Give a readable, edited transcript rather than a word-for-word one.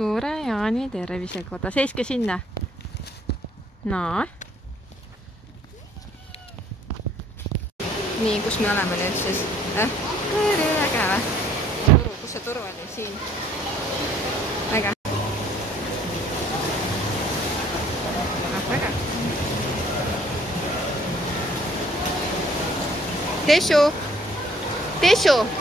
Suure Jaani tervisekoda, seiske sinna. No. Nii, kus me oleme nüüd siis? Väga või? Kus see turu oli? Siin. Väga. Väga. Tessu! Tessu!